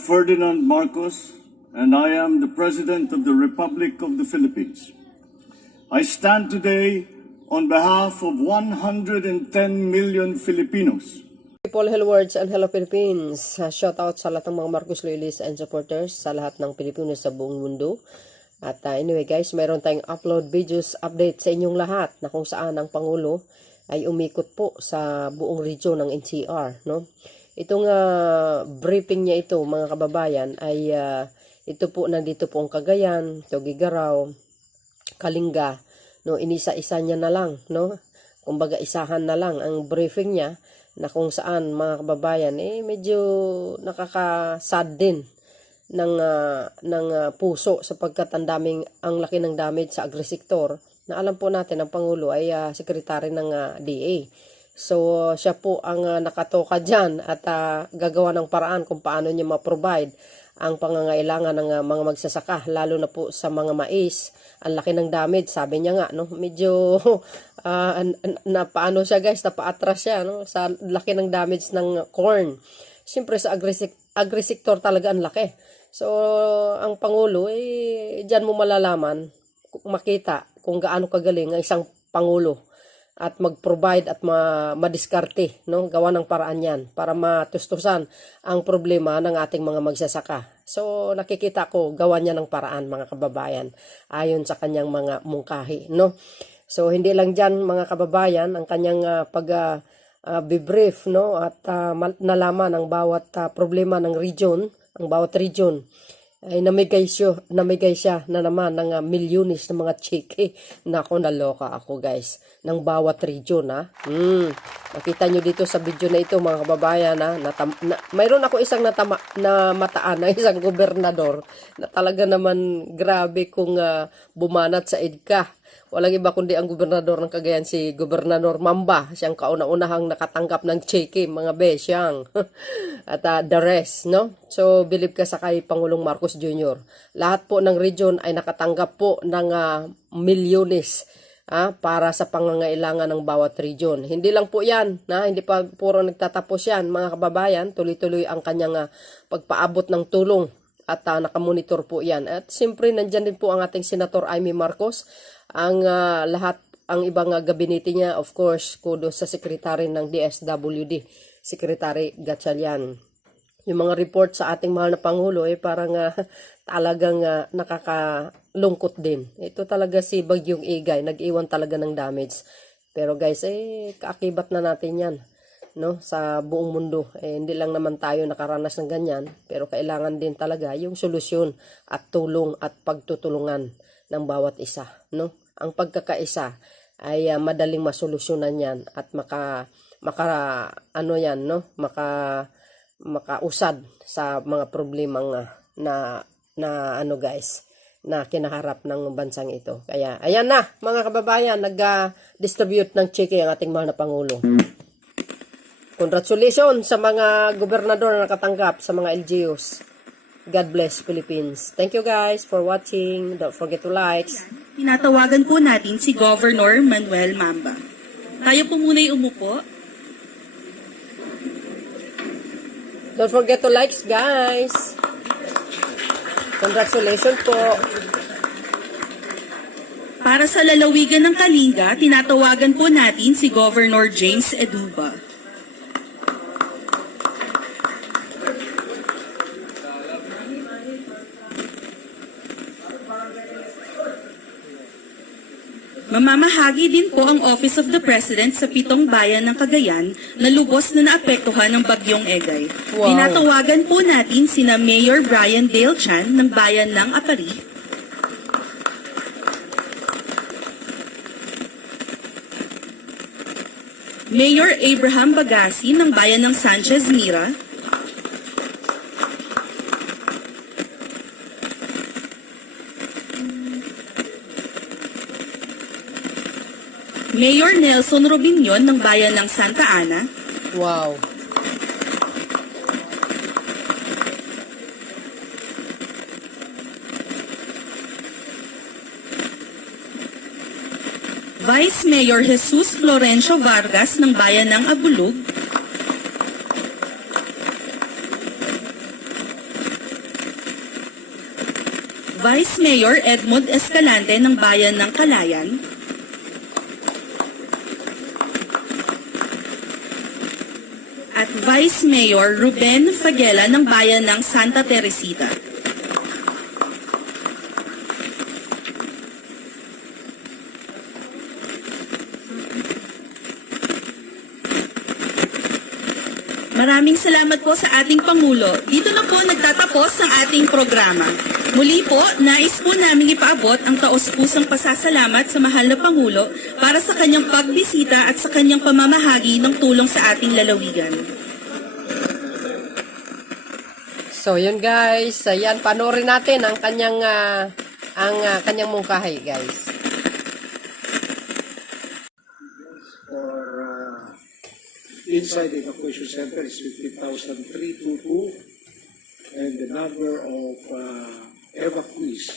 Ferdinand Marcos, and I am the President of the Republic of the Philippines. I stand today on behalf of 110 million Filipinos. People, hello words and hello Philippines. Shout out sa lahat ng mga Marcos loyalists and supporters sa lahat ng Pilipinos sa buong mundo. At anyway guys, mayroon tayong upload videos update sa inyong lahat na kung saan ang Pangulo ay umikot po sa buong region ng NCR, no? Itong briefing niya ito, mga kababayan, ay ito po, nandito po ang Cagayan, Tuguegarao, Kalinga, no? Inisa-isa niya na lang, no? Kumbaga isahan na lang ang briefing niya, na kung saan mga kababayan medyo nakaka-sad din ng puso sapagkat ang laki ng damage sa agri-sector na alam po natin ang Pangulo ay sekretary ng DA. So siya po ang nakatoka dyan at gagawa ng paraan kung paano niya ma-provide ang pangangailangan ng mga magsasaka, lalo na po sa mga mais. Ang laki ng damage, sabi niya nga, no? Medyo paano siya guys, napaatras siya, no? Sa laki ng damage ng corn. Siyempre sa agri-sector talaga ang laki. So ang Pangulo diyan mo malalaman, makita kung gaano kagaling ang isang Pangulo at mag-provide at madiskarte, no? Gawa ng paraan yan para matustusan ang problema ng ating mga magsasaka. So nakikita ko gawa niya ng paraan, mga kababayan, ayon sa kanyang mga mungkahi, no? So hindi lang diyan, mga kababayan, ang kanyang bibrief, no? At nalaman ang bawat problema ng region, ang bawat region ay namigay siya na naman ng milyones ng mga chiki. Nako, naloka ako guys, ng bawat region, ha. Nakita nyo dito sa video na ito, mga kababayan, ha, mayroon ako isang mataan na isang gobernador na talaga naman grabe kung bumanat sa EDCA. Walang iba kundi ang gobernador ng Cagayan, si Gobernador Mamba. Siyang kauna-unahang nakatanggap ng cheque, mga besyang. At the rest, no? So, believe ka sa kay Pangulong Marcos Jr. Lahat po ng region ay nakatanggap po ng milyones para sa pangangailangan ng bawat region. Hindi lang po yan, hindi pa puro nagtatapos yan, mga kababayan. Tuloy-tuloy ang kanyang pagpaabot ng tulong at nakamonitor po yan. At siyempre, nandyan din po ang ating Senator Amy Marcos. Ang lahat, ang ibang gabinete niya, of course, kudos sa sekretary ng DSWD, Secretary Gatchalian. Yung mga report sa ating mahal na Pangulo parang talagang nakakalungkot din. Ito talaga si Bagyong Igay, nag-iwan talaga ng damage. Pero guys, kaakibat na natin yan, no? Sa buong mundo. Hindi lang naman tayo nakaranas ng ganyan, pero kailangan din talaga yung solusyon at tulong at pagtutulungan ng bawat isa, no? Ang pagkakaisa ay madaling masolusyonan yan at makausad sa mga problemang na guys, na kinaharap ng bansang ito. Kaya ayan na, mga kababayan, nag-distribute ng cheque ang ating mahal na Pangulo. Congratulations sa mga gobernador na nakatanggap, sa mga LGUs. God bless Philippines. Thank you guys for watching. Don't forget to like. Tinatawagan po natin si Governor Manuel Mamba. Tayo po muna'y umupo. Don't forget to like, guys. Congratulations po. Para sa lalawigan ng Kalinga, tinatawagan po natin si Governor James Eduba. Mamamahagi din po ang Office of the President sa 7 bayan ng Cagayan na lubos na naapektuhan ng Bagyong Egay. Wow. Tinatawagan po natin sina Mayor Brian Dale Chan ng bayan ng Apari, Mayor Abraham Bagasi ng bayan ng Sanchez Mira, Mayor Nelson Robinyon ng bayan ng Santa Ana. Wow. Vice Mayor Jesus Florencio Vargas ng bayan ng Abulug. Vice Mayor Edmund Escalante ng Bayan ng Calayan, at Vice Mayor Ruben Fagela ng Bayan ng Santa Teresita. Maraming salamat po sa ating Pangulo. Dito na po nagtatapos ang ating programa. Muli po, nais po namin ipaabot ang taos-pusang pasasalamat sa mahal na Pangulo para sa kanyang pagbisita at sa kanyang pamamahagi ng tulong sa ating lalawigan. So, yun guys. Ayan, panoorin natin ang kanyang mungkahi, guys. Inside the evacuation center is 15,322, and the number of evacuees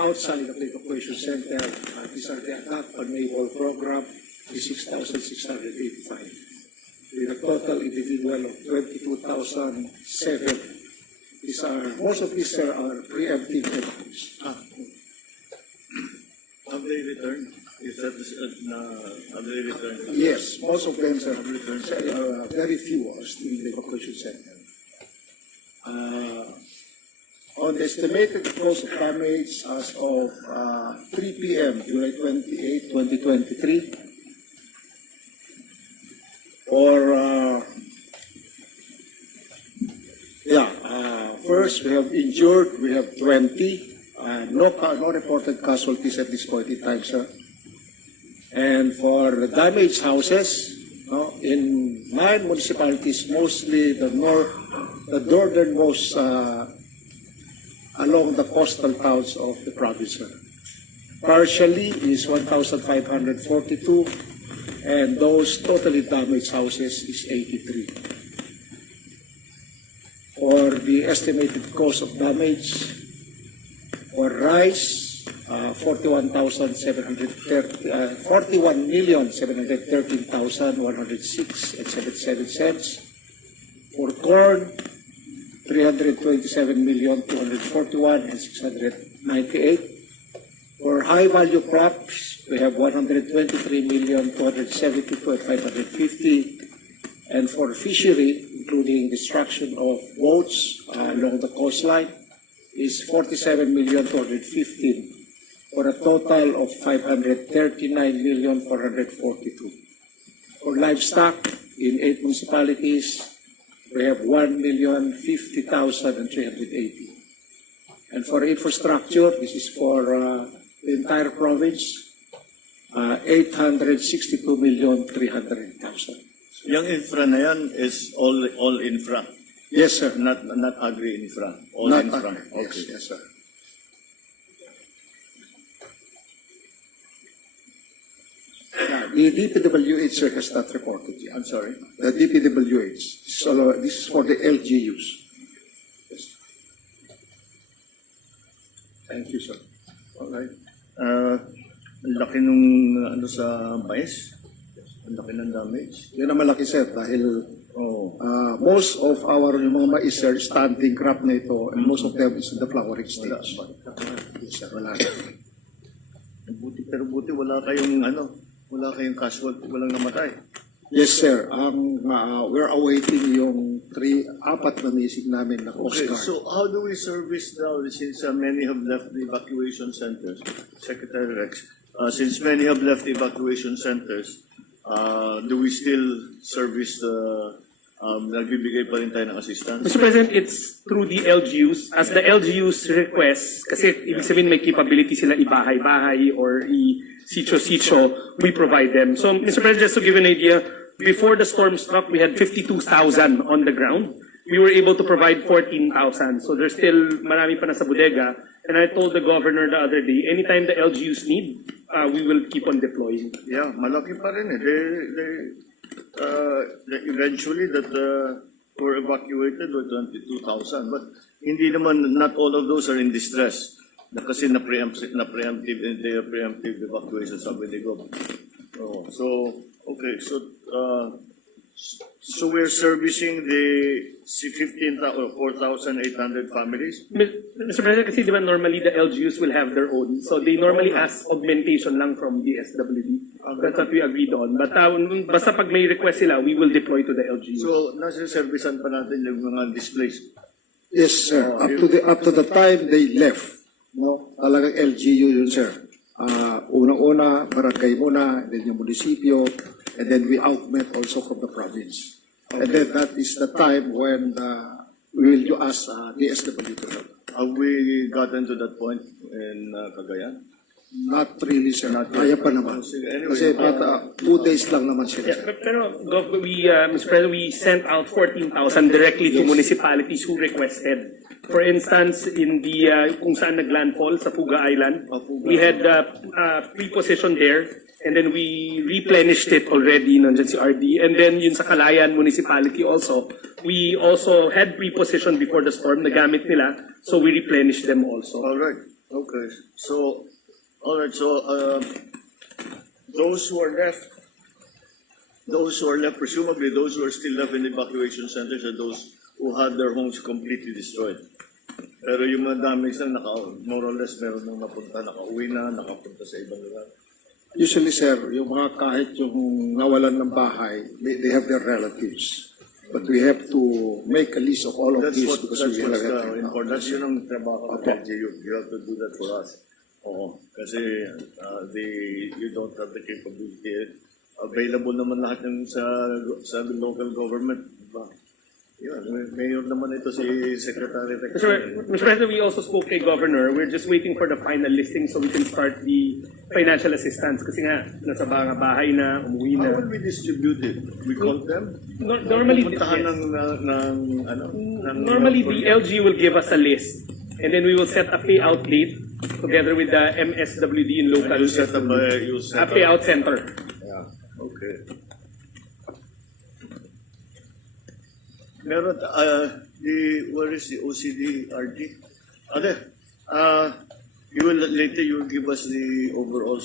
outside of the evacuation center, these are the attack unable program, is 6,685, with a total individual of 22,007. Most of these are preemptive evacuees. Have they returned? Is that have they returned? Yes, most of them have returned. Very few are still in the evacuation center. On the estimated cost of damage as of 3 p.m. July 28, 2023, first we have injured, we have 20, no reported casualties at this point in time, sir. And for the damaged houses, in 9 municipalities, mostly the northernmost along the coastal towns of the province. Partially is 1,542, and those totally damaged houses is 83. For the estimated cost of damage for rice, 41,713,106.77. For corn, 327,241,698. For high value crops, we have 123,270,550. And for fishery, including destruction of boats along the coastline, is 47,215,000. For a total of 539,442. For livestock, in 8 municipalities, we have 1,050,380. And for infrastructure, this is for the entire province, 862,300,000. Yung infra na yan is all infra. Yes, sir. Not agri-infra. All Not infra. Okay. Yes, sir. The DPWH, sir, has not reported yet. I'm sorry. The DPWH. This is for the LGUs. Yes. Thank you, sir. Alright. Ang laki nung sa mais. Ang laki ng damage. Yan ang malaki, sir, dahil Oh. most of our yung mga mais, sir, standing crop na ito, and most of them is in the flowering stage. Yes, sir, wala. Buti wala kayong casualty, walang namatay. Yes, sir. We're awaiting yung 4 na missing namin na Coast Okay, Guard. so how do we service now since many have left the evacuation centers? Secretary Rex, since many have left the evacuation centers, do we still service nagbibigay pa rin tayo ng assistance? Mr. President, it's through the LGUs. As the LGUs request, kasi ibig sabihin may capability sila ibahay-bahay or i-sitio-sitio, we provide them. So, Mr. President, just to give an idea, before the storm struck, we had 52,000 on the ground. We were able to provide 14,000. So there's still marami pa na sa bodega. And I told the governor the other day, anytime the LGUs need, we will keep on deploying. Yeah, malaki pa rin eh. Eventually that were evacuated were 22,000. But hindi naman, not all of those are in distress. Kasi preemptive evacuation sabi ni Gob. Oh, so, okay, so So we're servicing the 15,000 or 4,800 families? Mr. President, kasi di ba normally the LGUs will have their own. So they normally ask augmentation lang from the SWD. That's what we agreed on. But basta pag may request sila, we will deploy to the LGUs. So nasa servicean pa natin yung mga displaced? Yes, sir. Up to the time they left, no? Talagang LGU yun, sir. Unang-una, barangay muna, then yung munisipyo, and then we augment also from the province. And then that is the time when we will ask the SWD to help. Have we gotten to that point in Cagayan? Not really, sir. Kaya pa naman. Anyway, Kasi 2 days lang naman sila. Yeah, pero Mr. President, we sent out 14,000 directly to municipalities who requested. For instance, in the kung saan naglandfall sa Puga Island, we had pre-positioned there, and then we replenished it already, nandiyan si RD. And then yun sa Calayan Municipality also, we also had pre-positioned before the storm, nagamit nila, so we replenished them also. All right. Okay. So, all right. So, those who are left, presumably those who are still left in evacuation centers are those who had their homes completely destroyed. Pero yung mga damage na more or less meron nang napunta, nakauwi na, nakapunta sa ibang lugar. Usually, sir, yung mga kahit yung nawalan ng bahay, they have their relatives. But we have to make a list of all of these because we have important. That's yun ang trabaho ng LGU. You have to do that for us. Oo. Kasi you don't have the capability. Available naman lahat ng sa local government. Diba? Yun, mayor naman ito si Secretary Mr. President, we also spoke kay Governor. We're just waiting for the final listing so we can start the financial assistance. Kasi nga, nasa mga bahay na, umuwi na. How will we distribute it? We call them? Normally, Puntahan yes. ng Normally, the LG will give us a list. And then we will set a payout date together with the MSWD in local. You set up a payout center. Yeah. Okay. Meron, where is the OCD RD? Later you will give us the overall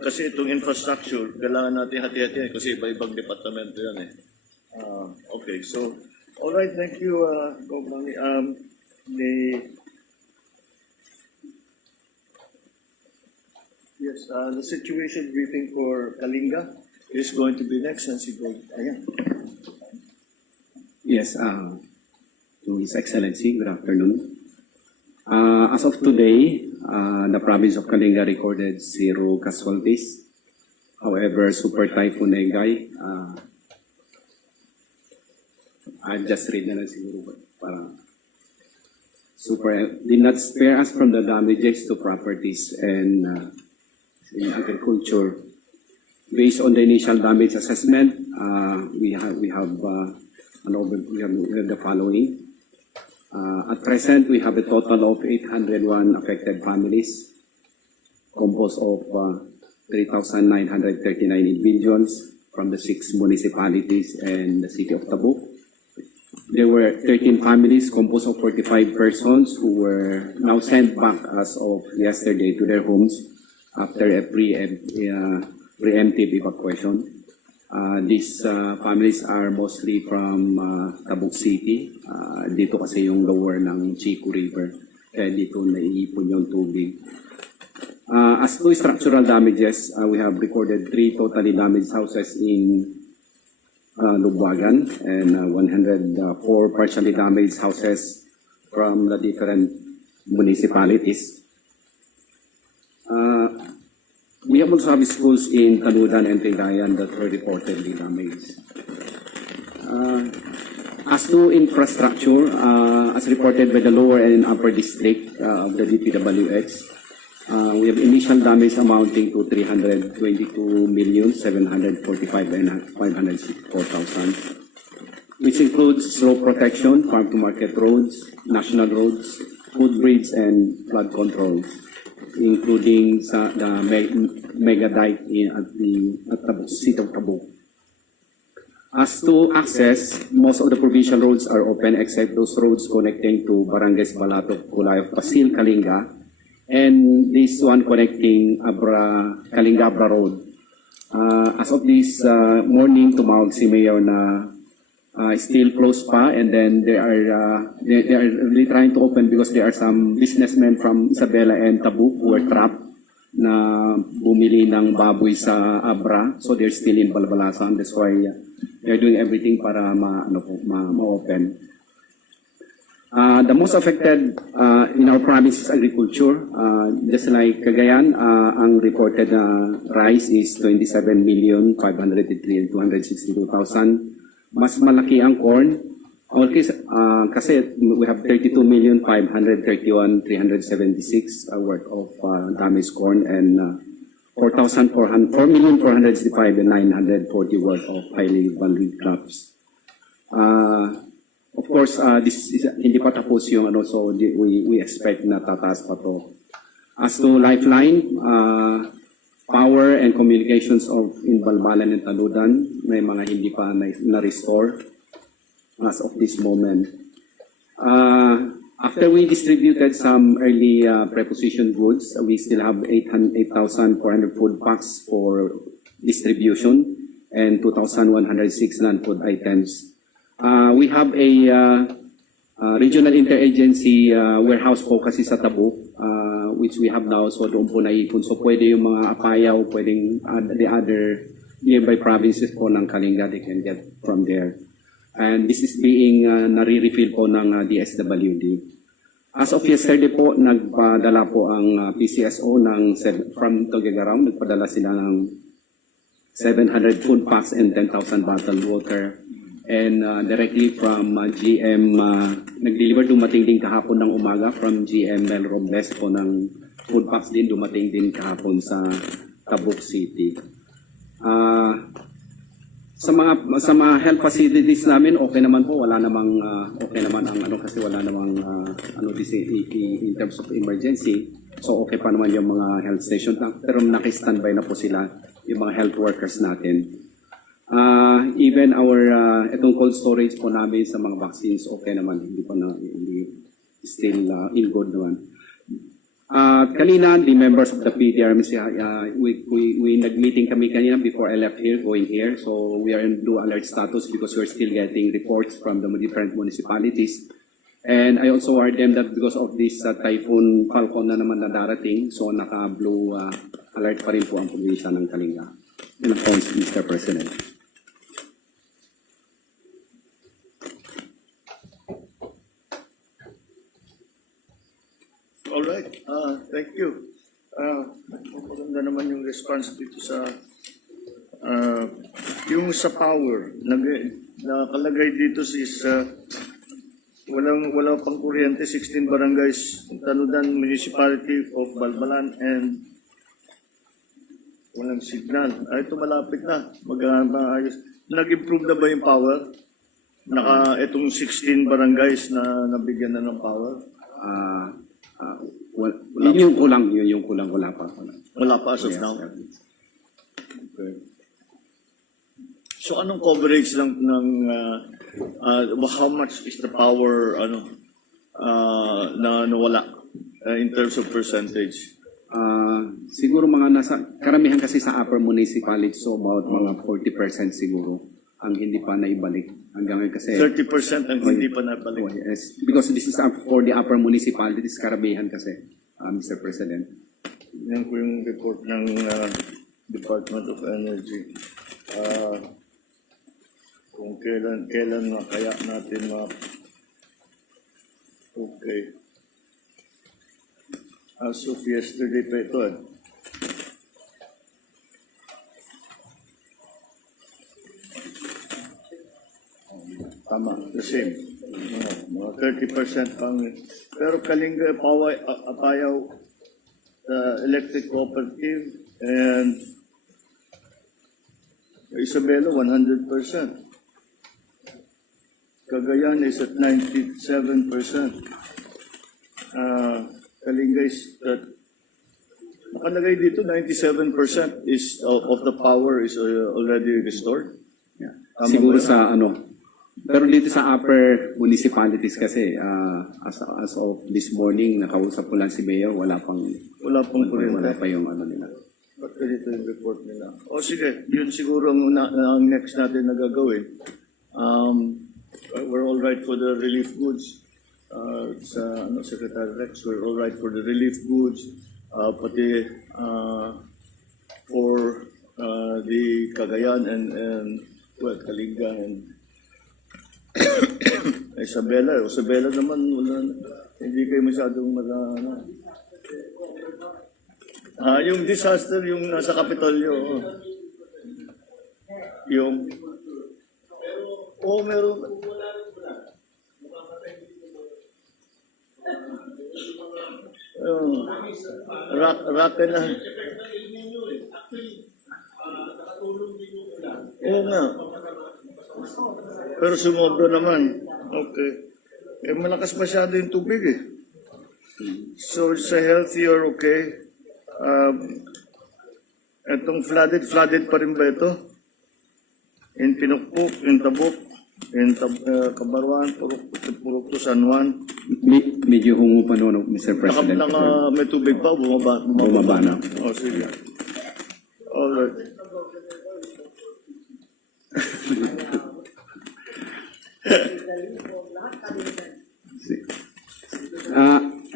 kasi itong infrastructure, kailangan natin hati-hati kasi iba-ibang departamento yan eh. Okay, so, all right, thank you, Governor. The situation briefing for Kalinga is going to be next, and si ayan. Yes, to His Excellency, good afternoon. As of today, the province of Kalinga recorded 0 casualties. However, Super Typhoon Egay, I'll just read na lang siguro para did not spare us from the damages to properties and in agriculture. Based on the initial damage assessment, we have the following. At present, we have a total of 801 affected families, composed of 3,939 individuals from the 6 municipalities and the city of Tabuk. There were 13 families composed of 45 persons who were now sent back as of yesterday to their homes after a preemptive evacuation. These families are mostly from Tabuk City. Dito kasi yung lower ng Chico River. Kaya dito naiipon yung tubig. As to structural damages, we have recorded 3 totally damaged houses in Lugwagan and 104 partially damaged houses from the different municipalities. We have also have schools in Taludan and Tindayan that were reportedly damaged. As to infrastructure, as reported by the lower and upper district of the DPWX, we have initial damage amounting to 322,745,564,000, which includes slope protection, farm-to-market roads, national roads, footbridges, and flood controls, including the mega dike at the city of Tabuk. As to access, most of the provincial roads are open except those roads connecting to Barangays Balatok, Kulayok, Pasil, Kalinga, and this one connecting Kalinga-Abra Road. As of this morning, tumawag si Mayor na still close pa, and then they are really trying to open because there are some businessmen from Isabela and Tabuk who were trapped na bumili ng baboy sa Abra, so they're still in Balbalasan. That's why they're doing everything para ma-open. The most affected in our province is agriculture. Just like Cagayan, ang reported rise is 27,583,262,000. Mas malaki ang corn. Kasi we have 32,531,376 worth of damaged corn, and 4,465,940 worth of highly valued crops. Of course, this is hindi pa tapos yung so we expect na tataas pa to. As to lifeline, power and communications in Balbalan and Taludan, may mga hindi pa na-restore as of this moment. After we distributed some early preposition goods, we still have 8,400 food packs for distribution and 2,106 non-food items. We have a regional interagency warehouse po kasi sa Tabuk, which we have now, so doon po naipon. So pwede yung mga Apayaw, pwedeng the other nearby provinces po ng Kalinga, they can get from there. And this is being nare-refill po ng DSWD. As of yesterday po, nagpadala po ang PCSO from Tugigaraw, nagpadala sila ng 700 food packs and 10,000 bottled water. And directly from GM, nag-deliver, dumating din kahapon ng umaga from GM Mel Robles po ng food packs din, dumating din kahapon sa Tabuk City. Sa mga health facilities namin, okay naman po, wala namang okay naman ang kasi wala namang in terms of emergency. So okay pa naman yung mga health station, pero naki-standby na po sila yung mga health workers natin. Even our itong cold storage po namin sa mga vaccines, okay naman, hindi still in good naman. Kanina, the members of the PDRMC, we nag-meeting kami kanina before I left here, going here. So we are in blue alert status because we're still getting reports from the different municipalities. And I also warned them that because of this Typhoon Falcon na naman na darating, so naka-blue alert pa rin po ang probinsya ng Kalinga. And of course, Mr. President. All right, thank you. Maganda naman yung response dito sa yung sa power. Nakalagay dito is wala pang kuryente, 16 barangays, Tanudan Municipality of Balbalan, and walang signal. Ito malapit na, mag-ayos. Nag-improve na ba yung power? Itong 16 barangays na nabigyan na ng power? Yun yung kulang, wala pa. Wala pa as of now? Okay. So anong coverage ng how much is the power na nawala in terms of percentage? Siguro mga karamihan kasi sa upper municipality, so about mga 40% siguro ang hindi pa naibalik. Hanggang ngayon kasi 30% ang hindi pa naibalik. Yes, because this is for the upper municipalities, karamihan kasi, Mr. President. Yan po yung report ng Department of Energy. Kung kailan na kaya natin okay. As of yesterday pa ito Tama, the same. Mga 30% pang. Pero Kalinga, Apayaw, Electric Cooperative, and Isabela, 100%. Cagayan is at 97%. Kalinga is that nakalagay dito 97% is of the power is already restored. Yeah. Siguro sa pero dito sa upper municipalities kasi as of this morning nakausap ko lang si Mayor, wala pa yung nila. But ganito yung report nila. O sige, yun siguro ang next natin na gagawin. We're all right for the relief goods. Sa Secretary Rex, we're all right for the relief goods. Pati for the Cagayan and Kalinga and Isabela. Isabela naman, hindi kayo masyadong yung disaster, yung nasa Kapitolyo. Yung... meron... Rock na. Oo nga. Pero sumobra naman. Okay. Malakas masyado yung tubig eh. So sa healthy or okay. Etong flooded pa rin ba ito? In Pinukpuk, in Tabuk, in Kabarwan, Purok to San Juan. Medyo hungo pa noon, Mr. President. May tubig pa, Bumaba na. Oh, sige. Alright.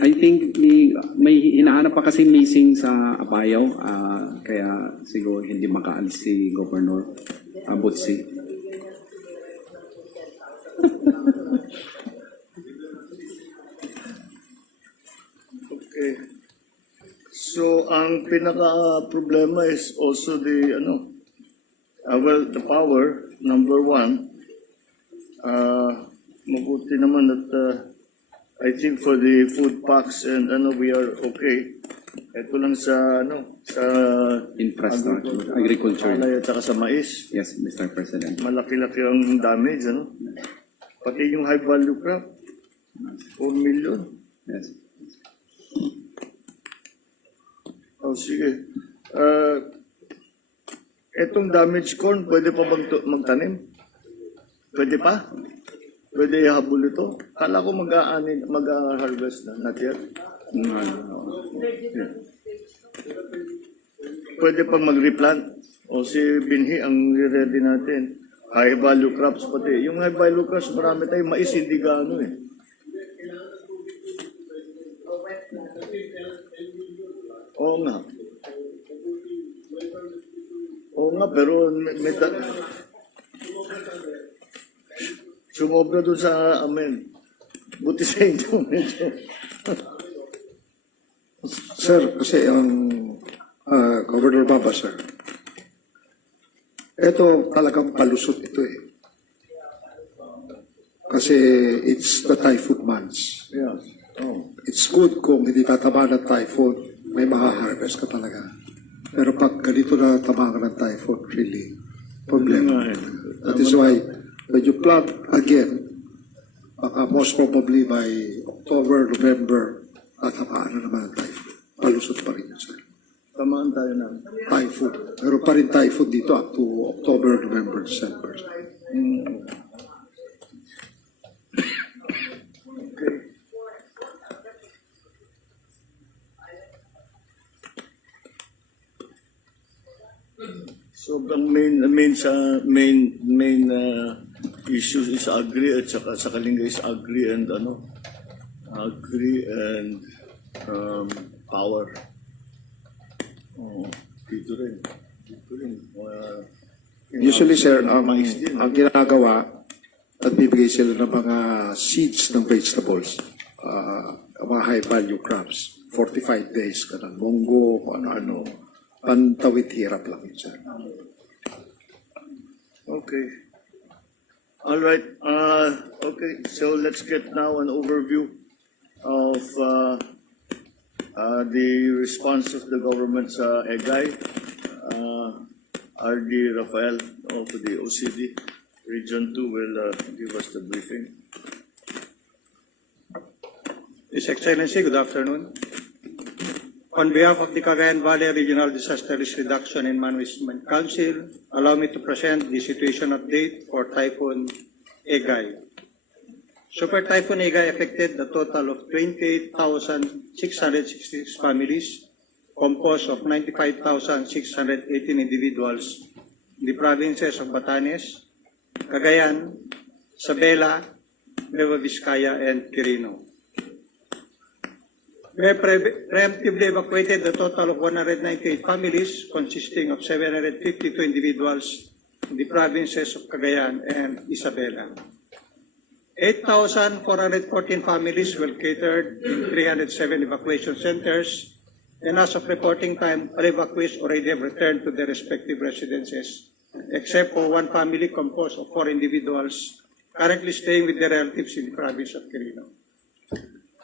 I think may hinahanap pa kasi missing sa Apayaw, kaya siguro hindi makaalis si Governor Butsi. Okay. So, ang pinaka-problema is also the, the power, number one. Mabuti naman at I think for the food packs and we are okay. Ito lang sa sa Infrastructure, agriculture. At saka sa mais. Yes, Mr. President. Malaki-laki ang damage, Pati yung high value crop, 4 million. Yes. Oh, sige. Etong damaged corn, pwede pa bang magtanim? Pwede pa? Pwede ihabol ito? Kala ko mag-harvest na, not yet. Pwede pang mag-replant. O si Binhi, ang ready natin. High value crops pati. Yung high value crops, marami tayo. Mais, hindi gaano eh. Oo nga. Oo nga, pero sumobra doon sa amin. Buti sa inyo medyo. Sir, kasi ang Governor Baba, sir, ito talagang palusot ito eh. Kasi it's the typhoon months. Yes. Oh. It's good kung hindi tatama ng typhoon, may makaharvest ka talaga. Pero pag ganito na tama ka ng typhoon, really, problema. That is why, when you plant again, baka most probably by October, November, tatamaan na naman ang typhoon. Palusot pa rin yun, sir. Tamaan tayo na. Typhoon. Pero pa rin typhoon dito up to October, November, December. Okay. So the main issues is agri at saka sa Kalinga is agri and power. Oh, dito rin. Usually, sir, ang ginagawa, nagbibigay sila ng mga seeds ng vegetables, mga high-value crops. 45 days, ganun. Munggo, ano-ano. Pantawid hirap lang yun, sir. Okay. All right. Okay. So let's get now an overview of the response of the government sa EGAI. RD Rafael of the OCD Region 2 will give us the briefing. His Excellency, good afternoon. On behalf of the Cagayan Valley Regional Disaster Risk Reduction and Management Council, allow me to present the situation update for Typhoon Egay. Super Typhoon Egay affected a total of 28,666 families composed of 95,618 individuals in the provinces of Batanes, Cagayan, Isabela, Nueva Vizcaya, and Quirino. We have preemptively evacuated a total of 198 families consisting of 752 individuals in the provinces of Cagayan and Isabela. 8,414 families were catered in 307 evacuation centers, and as of reporting time, all evacuees already have returned to their respective residences, except for one family composed of 4 individuals currently staying with their relatives in the province of Quirino.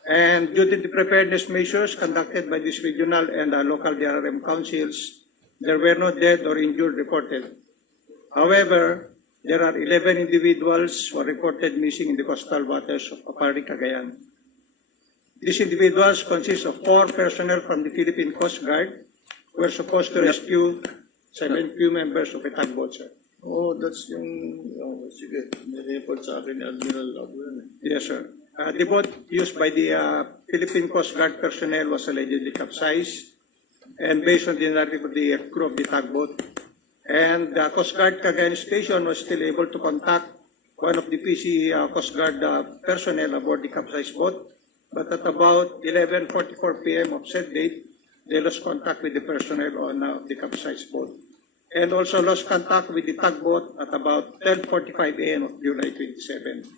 And due to the preparedness measures conducted by these regional and local DRRM councils, there were no dead or injured reported. However, there are 11 individuals who are reported missing in the coastal waters of Apari, Cagayan. These individuals consist of 4 personnel from the Philippine Coast Guard who were supposed to rescue 7 crew members of a tugboat, sir. Oh, that's yung... Oh, sige, nireport sa akin ni Admiral Abu yan eh. Yes, sir. The boat used by the Philippine Coast Guard personnel was allegedly capsized, and based on the narrative of the crew of the tugboat, and the Coast Guard Cagayan Station was still able to contact one of the PC Coast Guard personnel aboard the capsized boat, but at about 11:44 p.m. of said date, they lost contact with the personnel on the capsized boat, and also lost contact with the tugboat at about 10:45 a.m. of July 27.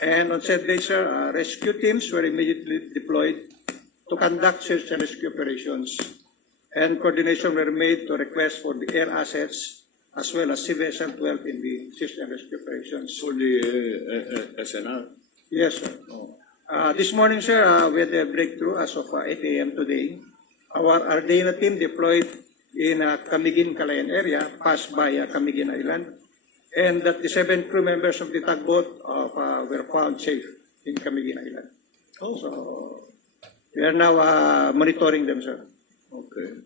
And on said day, sir, rescue teams were immediately deployed to conduct search and rescue operations, and coordination were made to request for the air assets as well as CVSL 12 in the search and rescue operations. For the SNR. Yes, sir. This morning, sir, we had a breakthrough as of 8 a.m. today. Our Ardena team deployed in Camiguin, Calayan area, passed by Camiguin Island, and that the 7 crew members of the tugboat were found safe in Camiguin Island. Oh. So we are now monitoring them, sir. Okay.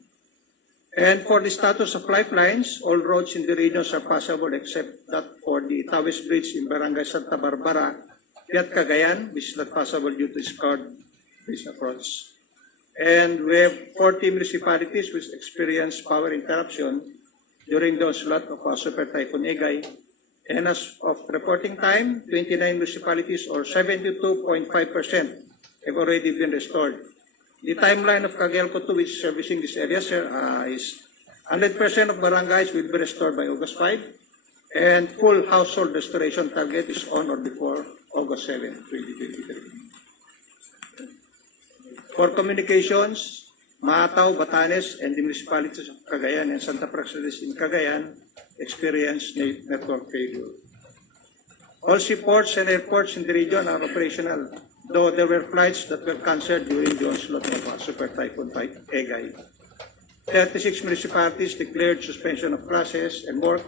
And for the status of lifelines, all roads in the regions are passable except that for the Tawis Bridge in Barangay Santa Barbara, Piat Cagayan, which is not passable due to scarred bridge approach. And we have 40 municipalities which experienced power interruption during the onslaught of Super Typhoon Egay. And as of reporting time, 29 municipalities or 72.5% have already been restored. The timeline of Caguelco 2, which is servicing this area, sir, is 100% of barangays will be restored by August 5, and full household restoration target is on or before August 7, 2023. For communications, Maataw, Batanes, and the municipalities of Cagayan and Santa Praxedes in Cagayan experienced network failure. All seaports and airports in the region are operational, though there were flights that were cancelled during the onslaught of Super Typhoon Egay. 36 municipalities declared suspension of classes and work,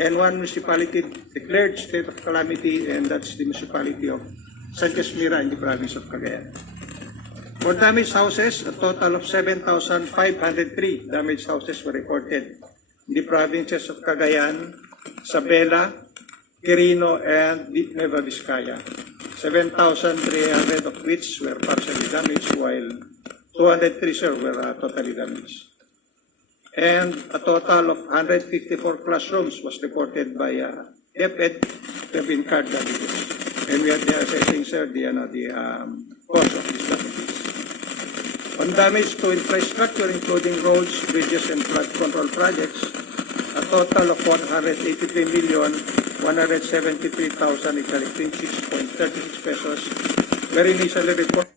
and 1 municipality declared state of calamity, and that's the municipality of Sanchez Mira in the province of Cagayan. For damaged houses, a total of 7,503 damaged houses were reported in the provinces of Cagayan, Isabela, Quirino, and Nueva Vizcaya. 7,300 of which were partially damaged, while 203, sir, were totally damaged. And a total of 154 classrooms was reported by DepEd to have incurred damages. And we are assessing, sir, the cause of these damages. On damage to infrastructure, including roads, bridges, and flood control projects, a total of 183,173,826.36 pesos were initially reported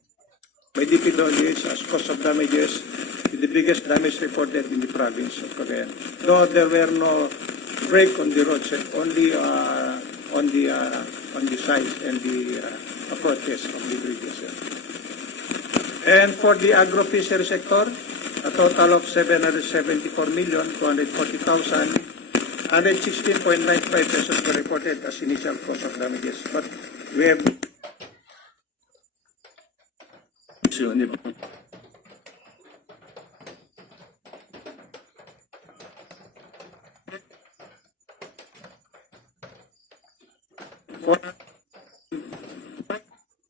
by DPWH as cause of damages, with the biggest damage reported in the province of Cagayan. Though there were no break on the roads, only on the sides and the approaches of the bridges. And for the agro-fishery sector, a total of 774,240,116.95 pesos were reported as initial cause of damages. But we have...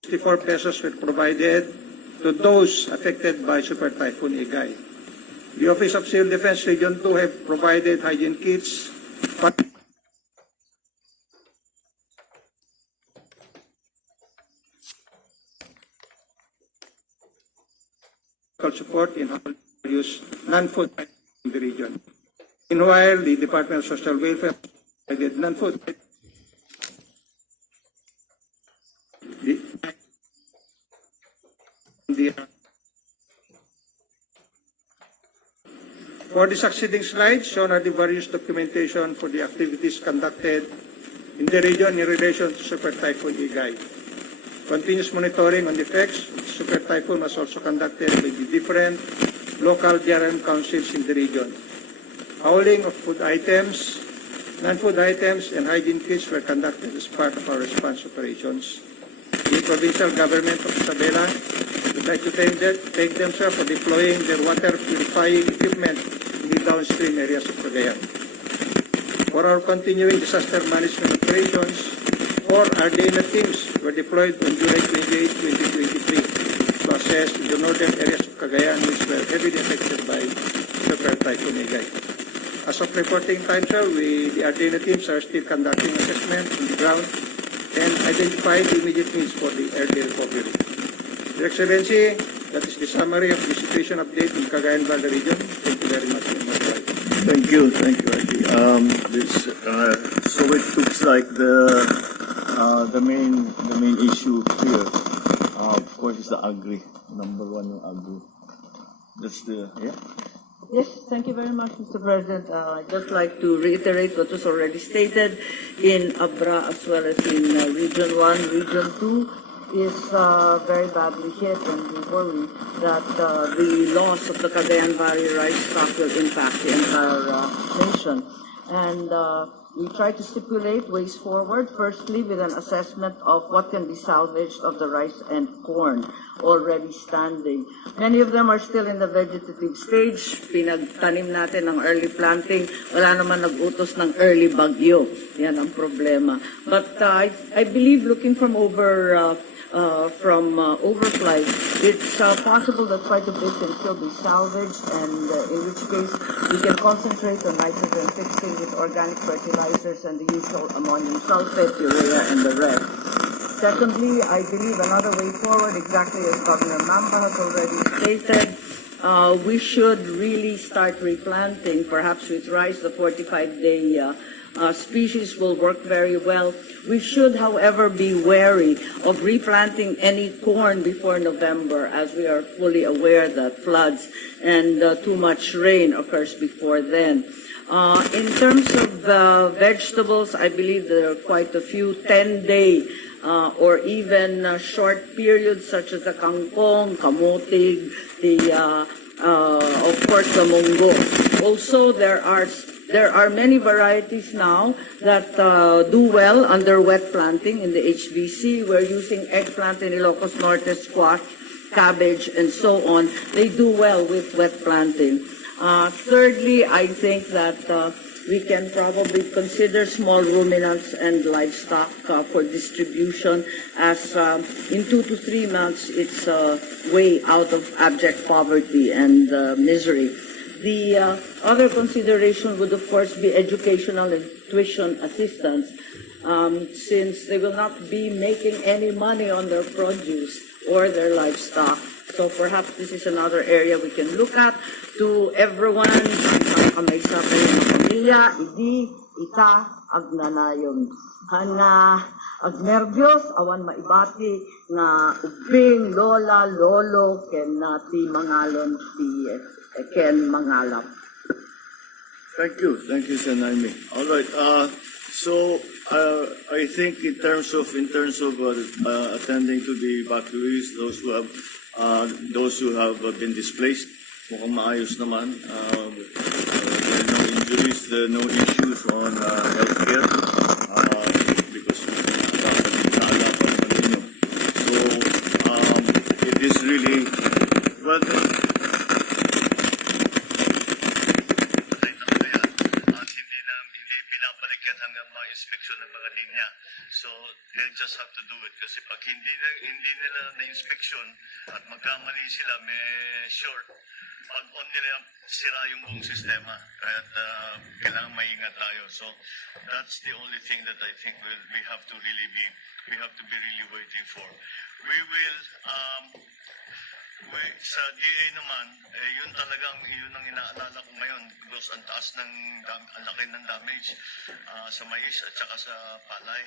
$54 pesos were provided to those affected by Super Typhoon Egay. The Office of Civil Defense Region 2 have provided hygiene kits, support in how to use non-food items in the region. Meanwhile, the Department of Social Welfare provided non-food For the succeeding slides, shown are the various documentation for the activities conducted in the region in relation to Super Typhoon Igay. Continuous monitoring on the effects of Super Typhoon was also conducted by the different local DRM councils in the region. Hauling of food items, non-food items, and hygiene kits were conducted as part of our response operations. The provincial government of Isabela would like to thank them, sir, for deploying their water purifying equipment in the downstream areas of Cagayan. For our continuing disaster management operations, 4 RDNA teams were deployed on July 28, 2023 to assess the northern areas of Cagayan which were heavily affected by Super Typhoon Igay. As of reporting time, sir, the RDNA teams are still conducting assessment on the ground and identify the immediate needs for the early recovery. Your Excellency, that is the summary of the situation update in Cagayan Valley region. Thank you very much. Thank you, Artie. So it looks like the main issue here, of course, is the agri. Number one, yung agri. That's the yeah. Yes, thank you very much, Mr. President. I'd just like to reiterate what was already stated in Abra as well as in Region 1. Region 2 is very badly hit, and we worry that the loss of the Cagayan Valley rice stock will impact the entire nation. And we try to stipulate ways forward, firstly with an assessment of what can be salvaged of the rice and corn already standing. Many of them are still in the vegetative stage. Pinagtanim natin ng early planting. Wala naman nag-utos ng early bagyo. Yan ang problema. But I believe looking from overflight, it's possible that quite a bit can still be salvaged, and in which case we can concentrate on nitrogen fixing with organic fertilizers and the usual ammonium sulfate, urea, and the rest. Secondly, I believe another way forward, exactly as Governor Mamba has already stated, we should really start replanting, perhaps with rice, the 45-day species will work very well. We should, however, be wary of replanting any corn before November, as we are fully aware that floods and too much rain occurs before then. In terms of vegetables, I believe there are quite a few 10-day or even short periods such as the kangkong, kamotig, of course the munggo. Also, there are many varieties now that do well under wet planting in the HBC. We're using eggplant in Ilocos Norte, squash, cabbage, and so on. They do well with wet planting. Thirdly, I think that we can probably consider small ruminants and livestock for distribution, as in 2 to 3 months it's way out of abject poverty and misery. The other consideration would, of course, be educational and tuition assistance, since they will not be making any money on their produce or their livestock. So perhaps this is another area we can look at. To everyone, kamay sa kayong pamilya, idi, ita, agnanayon. Hana, agnervyos, awan maibati, na ubing, lola, lolo, ken ti mangalon, ti ken mangalap. Thank you, Sir Naime. All right. So I think in terms of attending to the evacuees, those who have been displaced, mukhang maayos naman. There are no injuries, there are no issues on healthcare because naalapan naman ninyo. So it is really well. Inspection ng mga linya. So, they'll just have to do it. Kasi pag hindi nila na-inspection at magkamali sila, may short, pag-on nila sira yung buong sistema. At kailangan maingat tayo. So that's the only thing that I think we have to be really waiting for. We will sa DA naman, yun ang inaalala ko ngayon because ang taas ang laki ng damage sa mais at saka sa palay.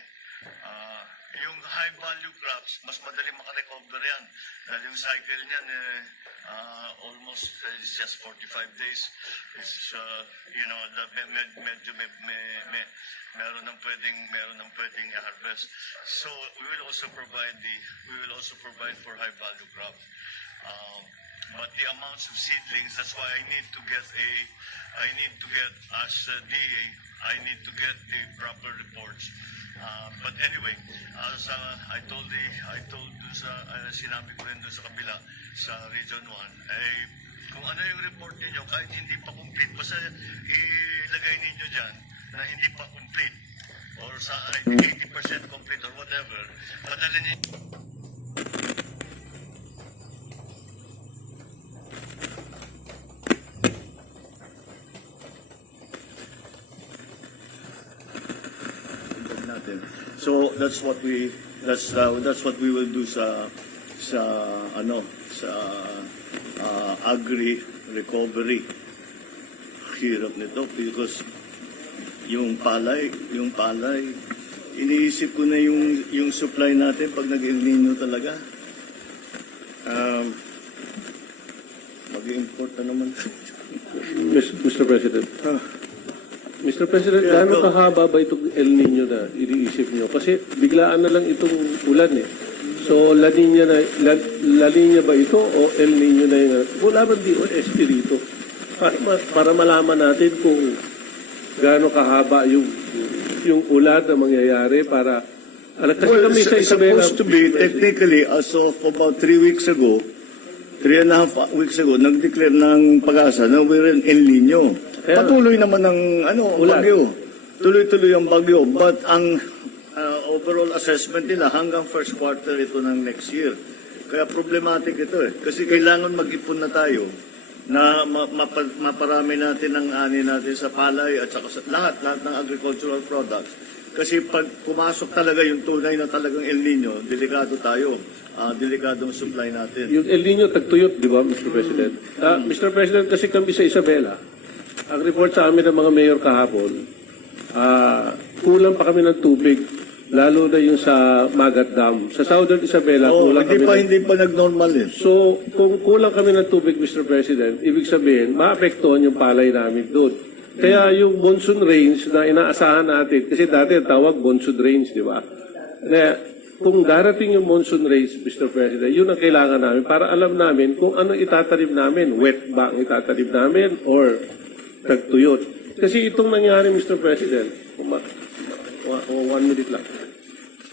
Yung high value crops, mas madali makarecover yan. Dahil yung cycle niyan, almost it's just 45 days. It's, medyo meron ng pwedeng harvest. So we will also provide for high value crops. But the amounts of seedlings, that's why I need to get as DA, I need to get the proper reports. But anyway, as I told dun sa sinabi ko rin dun sa kabila sa Region 1, kung ano yung report niyo kahit hindi pa complete, basta ilagay niyo diyan na hindi pa complete or sa 80% complete or whatever, padala niyo. So that's what we will do sa agri recovery. Hirap nito because yung palay iniisip ko na yung supply natin pag nag-El Nino talaga. Mag-import na naman. Mr. President. Mr. President, gaano kahaba ba itong El Nino na iniisip nyo? Kasi biglaan na lang itong ulan eh. So, La Nina ba ito o El Nino na yung... Wala bang DOST dito? Para malaman natin kung gaano kahaba yung ulan na mangyayari para... Kasi kami sa Isabela... Supposed to be, technically, as of about 3 weeks ago, 3.5 weeks ago, nag-declare ng pag-asa na we're in El Nino. Patuloy naman ang bagyo. Tuloy-tuloy ang bagyo. But ang overall assessment nila hanggang first quarter ito ng next year. Kaya problematic ito eh. Kasi kailangan mag-ipon na tayo na maparami natin ang ani natin sa palay at saka sa lahat ng agricultural products. Kasi pag pumasok talaga yung tunay na talagang El Nino, delikado tayo. Delikadong supply natin. Yung El Nino tagtuyot, di ba, Mr. President? Mr. President, kasi kami sa Isabela, ang report sa amin ng mga mayor kahapon, kulang pa kami ng tubig, lalo na yung sa Magat Dam. Sa Southern Isabela, kulang kami. Hindi pa nag-normal eh. So, kung kulang kami ng tubig, Mr. President, ibig sabihin, maapektuhan yung palay namin doon. Kaya yung monsoon rains na inaasahan natin, kasi dati ang tawag monsoon rains, di ba? Kung darating yung monsoon rains, Mr. President, yun ang kailangan namin para alam namin kung ano itatanim namin. Wet ba ang itatanim namin or tagtuyot? Kasi itong nangyari, Mr. President, 1 minute lang.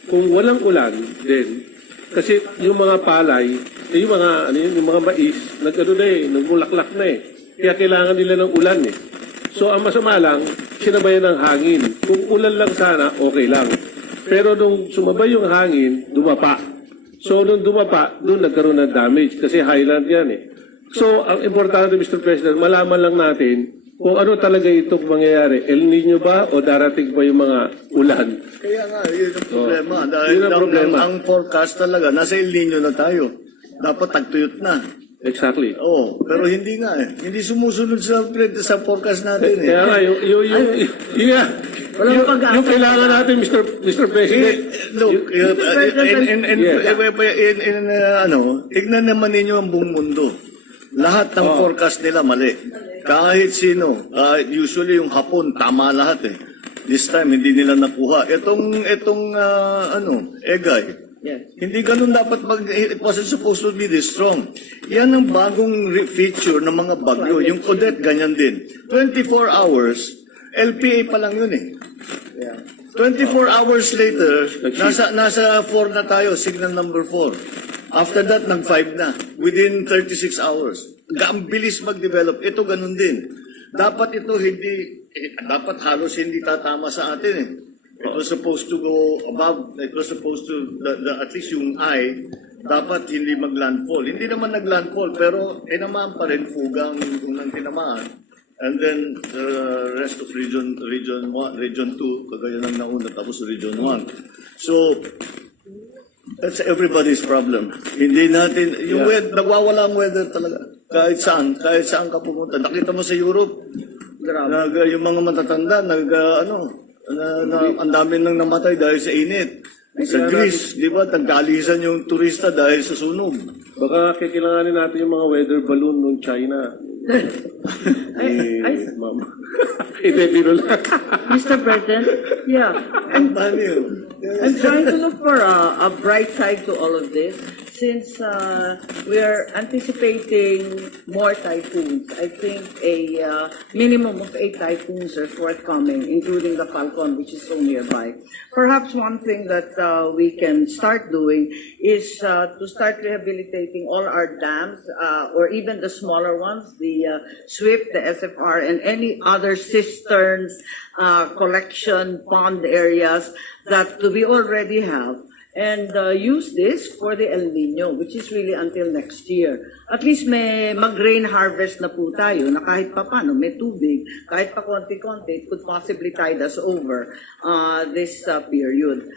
Kung walang ulan din, kasi yung mga palay, yung mga mais, nagmulaklak na eh. Kaya kailangan nila ng ulan eh. So ang masama lang, sinabayan ng hangin. Kung ulan lang sana, okay lang. Pero nung sumabay yung hangin, dumapa. So nung dumapa, doon nagkaroon ng damage kasi highland yan eh. So ang importante, Mr. President, malaman lang natin kung ano talaga itong mangyayari. El Nino ba o darating pa yung mga ulan? Kaya nga, yun ang problema. Dahil ang forecast talaga, nasa El Nino na tayo. Dapat tagtuyot na. Exactly. Pero hindi nga eh. Hindi sumusunod sa forecast natin eh. Kaya nga, yung kailangan natin, Mr. President. Look, tignan naman ninyo ang buong mundo. Lahat ng forecast nila mali. Kahit sino, usually yung hapon, tama lahat eh. This time, hindi nila nakuha. Itong egay, hindi ganun dapat it wasn't supposed to be this strong. Yan ang bagong feature ng mga bagyo. Yung Odette, ganyan din. 24 hours, LPA pa lang yun eh. 24 hours later, nasa 4 na tayo, signal number 4. After that, nag-5 na. Within 36 hours. Ang bilis mag-develop. Ito ganun din. Dapat ito dapat halos hindi tatama sa atin eh. It was supposed to go above, it was supposed to, at least yung eye, dapat hindi mag-landfall. Hindi naman nag-landfall, pero tinamaan pa rin fugang unang tinamaan. And then the rest of region 1, region 2, kagaya ng nauna, tapos region 1. So, that's everybody's problem. Hindi natin, yung nagwawala ang weather talaga. Kahit saan ka pumunta. Nakita mo sa Europe, yung mga matatanda, ang dami nang namatay dahil sa init. Sa Greece, di ba, tagkalisan yung turista dahil sa sunog. Baka kailanganin natin yung mga weather balloon ng China. Ma'am. Hindi, biro lang. Mr. President, yeah, Ang baliw. I'm trying to look for a bright side to all of this. Since we are anticipating more typhoons, I think a minimum of 8 typhoons are forthcoming, including the Falcon, which is so nearby. Perhaps one thing that we can start doing is to start rehabilitating all our dams, or even the smaller ones, the SWIFT, the SFR, and any other cisterns, collection pond areas that we already have, and use this for the El Nino, which is really until next year. At least may mag-rain harvest na po tayo, na kahit pa paano, may tubig, kahit pa konti-konti, it could possibly tide us over this period.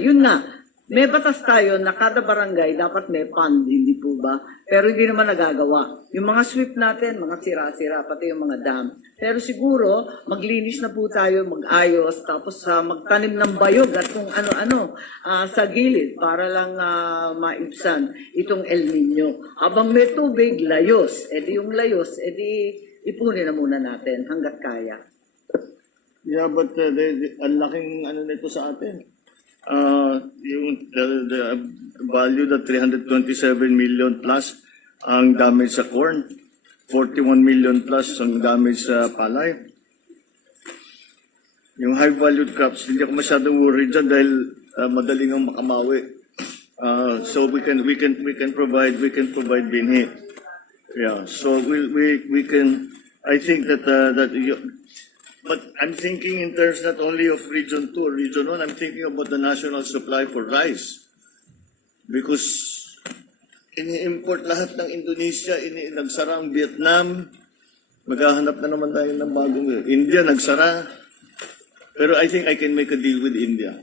Yun nga, may batas tayo na kada barangay dapat may pond, hindi po ba? Pero hindi naman nagagawa. Yung mga sweep natin, mga sira-sira, pati yung mga dam. Pero siguro, maglinis na po tayo, mag-ayos, tapos magtanim ng bayog at kung ano-ano sa gilid para lang maibsan itong El Nino. Habang may tubig, layos. E di yung layos, e di ipunin na muna natin hanggat kaya. Yeah, but ang laking nito sa atin. Yung the value that 327 million plus ang damage sa corn, 41 million plus ang damage sa palay. Yung high valued crops, hindi ako masyadong worried dyan dahil madaling ang makamawi. So we can provide binhi. Yeah, so we can. I think that but I'm thinking in terms not only of Region 2 or Region 1, I'm thinking about the national supply for rice. Because ini-import lahat ng Indonesia, nagsara ang Vietnam, maghahanap na naman tayo ng bagong India, nagsara. Pero I think I can make a deal with India.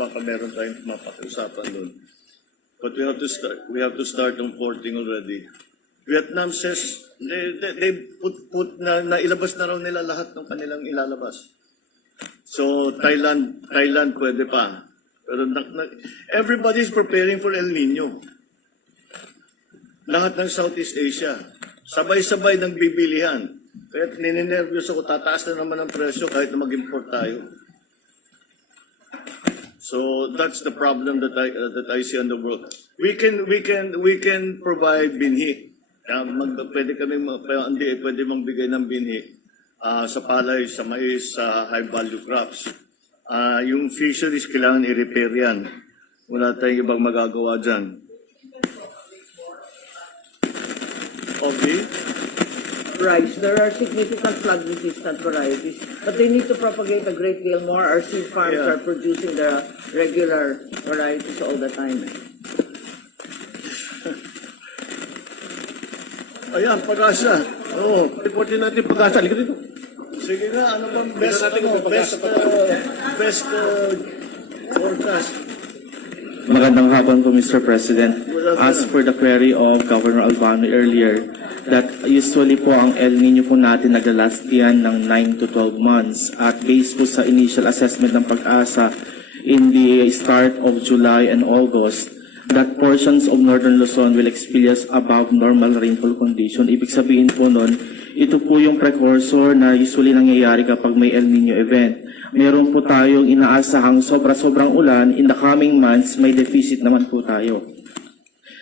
Baka meron tayong mapakiusapan doon. But we have to start importing already. Vietnam says they put na ilabas na raw nila lahat ng kanilang ilalabas. So Thailand pwede pa. Pero everybody's preparing for El Nino. Lahat ng Southeast Asia, sabay-sabay ng bibilihan. Kaya ninenervyos ako, tataas na naman ang presyo kahit na mag-import tayo. So that's the problem that I see on the world. We can provide binhi. Pwede magbigay ng binhi sa palay, sa mais, sa high value crops. Yung fisheries kailangan i-repair yan. Wala tayong ibang magagawa dyan. Okay. Rice, there are significant flood-resistant varieties, but they need to propagate a great deal more. Our seed farms are producing the regular varieties all the time. Ayan, pag-asa. Oo. Reportin natin pag-asa. Halika dito. Sige nga, ano bang best forecast? Magandang hapon po, Mr. President. As per the query of Governor Albano earlier, that usually po ang El Nino po natin naglalast yan ng 9 to 12 months. At based po sa initial assessment ng pag-asa in the start of July and August, that portions of Northern Luzon will experience above normal rainfall condition. Ibig sabihin po nun, ito po yung precursor na usually nangyayari kapag may El Nino event. Meron po tayong inaasahang sobra-sobrang ulan. In the coming months, may deficit naman po tayo.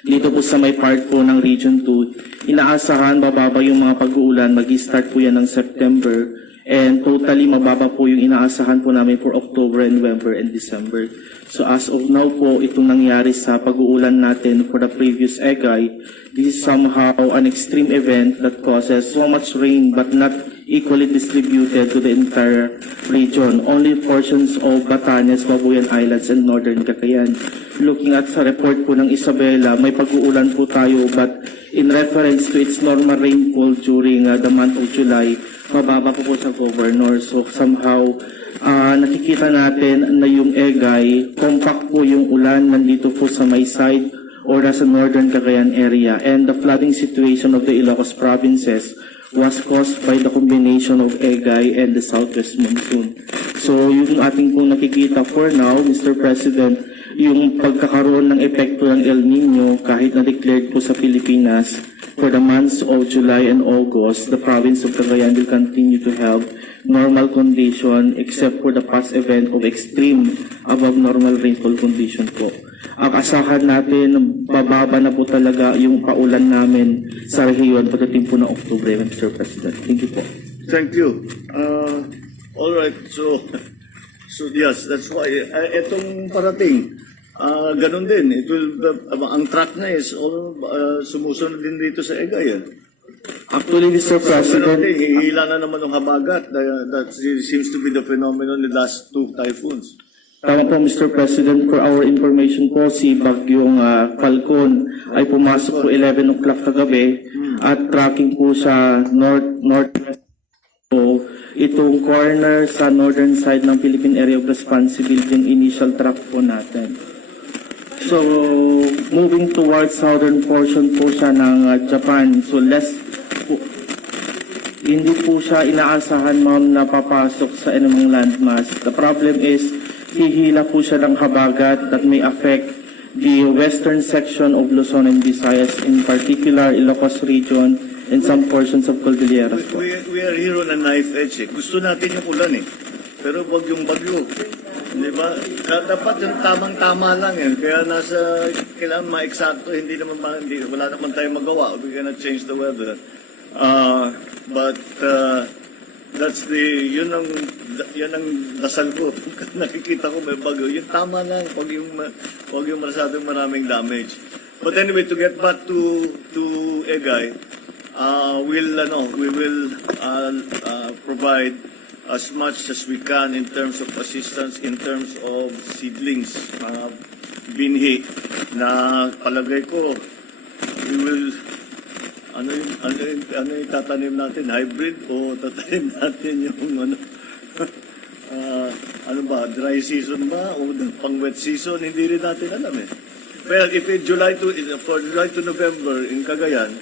Dito po sa may part po ng Region 2, inaasahan bababa yung mga pag-uulan. Mag-start po yan ng September. And totally mababa po yung inaasahan po namin for October and November and December. So as of now po, itong nangyari sa pag-uulan natin for the previous EGAY, this is somehow an extreme event that causes so much rain but not equally distributed to the entire region. Only portions of Batanes, Babuyan Islands, and Northern Cagayan. Looking at sa report po ng Isabela, may pag-uulan po tayo, but in reference to its normal rainfall during the month of July, mababa po sa governor. So somehow, nakikita natin na yung Egay, compact po yung ulan nandito po sa may side or nasa Northern Cagayan area. And the flooding situation of the Ilocos provinces was caused by the combination of Egay and the southwest monsoon. So yung ating pong nakikita for now, Mr. President, yung pagkakaroon ng epekto ng El Nino kahit na-declared po sa Pilipinas for the months of July and August, the province of Cagayan will continue to have normal condition except for the past event of extreme above normal rainfall condition po. Ang asahan natin, bababa na po talaga yung paulan namin sa rehiyon pagdating po ng Oktubre, Mr. President. Thank you po. Thank you. All right, so yes, that's why itong parating, ganun din. It will, ang track na is sumusunod din dito sa Egay. Actually, Mr. President, hihila na naman ng habagat. That seems to be the phenomenon in the last 2 typhoons. tama po, Mr. President, for our information po, si Bagyong Falcon ay pumasok po 11 o'clock kagabi at tracking po sa northwest po. Itong corner sa northern side ng Philippine Area of Responsibility yung initial track po natin. So, moving towards southern portion po siya ng Japan. So, hindi po siya inaasahan, ma'am, na papasok sa anumang landmass. The problem is, hihila po siya ng habagat that may affect the western section of Luzon and Visayas, in particular, Ilocos region, and some portions of Cordilleras po. We are here on a knife edge. Gusto natin yung ulan pero wag yung bagyo. Di ba? Dapat yung tamang-tama lang Kaya kailangan ma-eksakto. Wala naman tayong magawa. We cannot change the weather. But yun ang dasal ko. Nakikita ko may bagyo. Yung tama lang. Wag yung masyadong maraming damage. But anyway, to get back to Egay, we will provide as much as we can in terms of assistance, in terms of seedlings, binhi, na palagay ko, we will, ano yung tatanim natin, hybrid, o tatanim natin yung dry season ba, o pang wet season, hindi rin natin alam Well, if in July to November in Cagayan,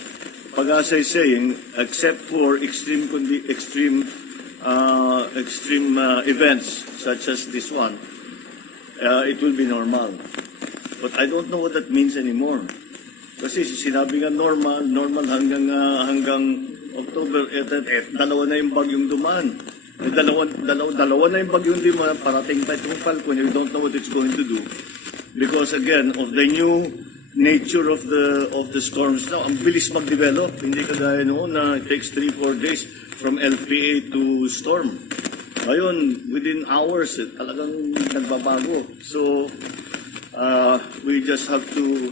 Pag-asa is saying, except for extreme events such as this one, it will be normal. But I don't know what that means anymore. Kasi sinabi nga normal hanggang October, dalawa na yung bagyong dumaan. Dalawa na yung bagyong dumaan, parating pa itong Falcon, you don't know what it's going to do. Because again, of the new nature of the storms now, ang bilis mag-develop. Hindi kagaya noon na it takes 3-4 days from LPA to storm. Ngayon, within hours, talagang nagbabago. So, we just have to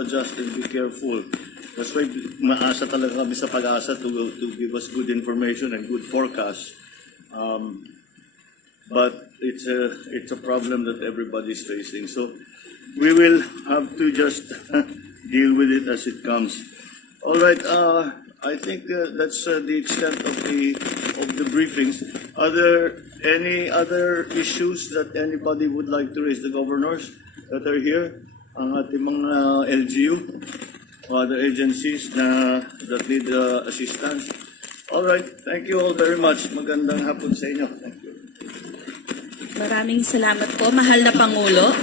adjust and be careful. That's why maasa talaga kami sa Pag-asa to give us good information and good forecast. But it's a problem that everybody's facing. So, we will have to just deal with it as it comes. All right. I think that's the extent of the briefings. Are there any other issues that anybody would like to raise? The governors that are here, ang ating mga LGU, or other agencies that need assistance. All right. Thank you all very much. Magandang hapon sa inyo. Thank you. Maraming salamat po, mahal na Pangulo.